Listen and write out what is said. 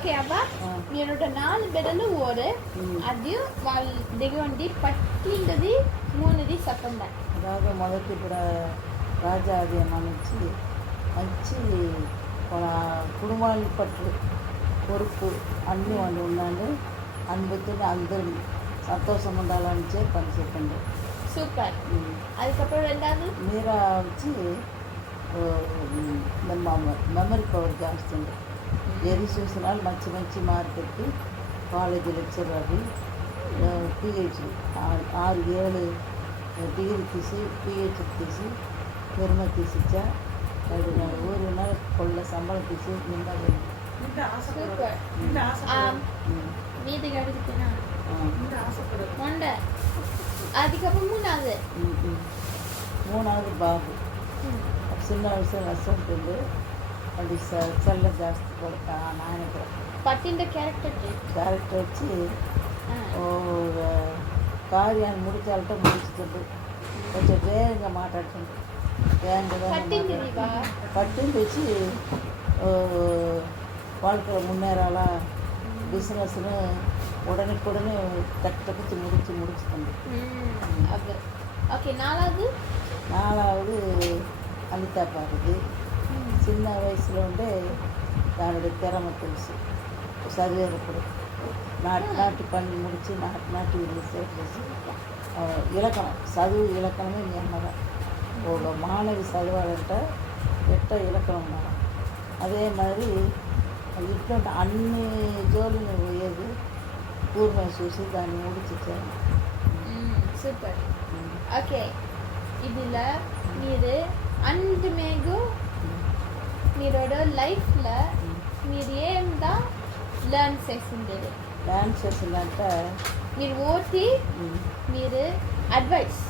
ఓకే అబ్బా నేను 4 బిడ్డలు ఓరు అది వాళ్ళ దగ్గర ఉండి పట్టింది 3ది చెప్పండి అలాగే మొదటి రాజా అది మనిచ్చి మంచి కుటుంబాన్ని పట్టు பொறுப்பு అన్నీ వాళ్ళు ఉండండి அன்புத்துன்னு అందరూ சந்தோஷம் ఉండాలని పని చెప్పండి. சூப்பர். அதுக்கப்புறம் ரெண்டாவது మీరా వచ్చి మెమరీ పవర్ చేస్తుంది. ఏది చూసినా మంచి మంచి మార్కెట్కి కాలేజీ లెక్చర్ అవి పిహెచ్డి 6-7 డిగ్రీ తీసి పిహెచ్డి తీసి పెరుమ తీసిచ్చా ఊరిన కొళ్ళ సంబళం తీసి నిండా வீட்டுக்கு எடுத்துட்டேனா அதுக்கப்புறம் மூணாவது బాబు చిన్న వయసు వస్తుంటుంది అది చల్ల జాస్తి కొడుక నాయన కూడా పట్టింద క్యారెక్టర్ వచ్చి కార్యాన్ని ముడిచాలతో ముడుచుతుంది కొంచెం వేగంగా మాట్లాడుతుంది పట్టింది వచ్చి வாழ்க்கையில் முன்னேறாலா பிஸ்னஸ்னு உடனுக்குடனே டக்கு முடிச்சுతుంది. ஓகே நாலாவது అనితా పార్వతి చిన్న వయసులో ఉండే దాని తెరమ తెలుసు చదివేటప్పుడు నాటి పని ముడిచి నాటి చేసి ఇలకణం చదువు ఇలకణమే మీ అమ్మగా ఒక మానవి చదవాలంటే ఎట్ట ఇలకణం ఉండాలి. அதே மாதிரி ఇంట్లో అన్ని జోలిని పోయేది పూర్వం చూసి దాన్ని முடிச்சிச்சாங்க. சூப்பர். ఓకే இதில் మీరు అన్నిమేగు మీరోட లైఫ్ల మీరు ఏందా లర్న్ చేసిందంటే మీరు ఓటి మీరు అడ్వైస్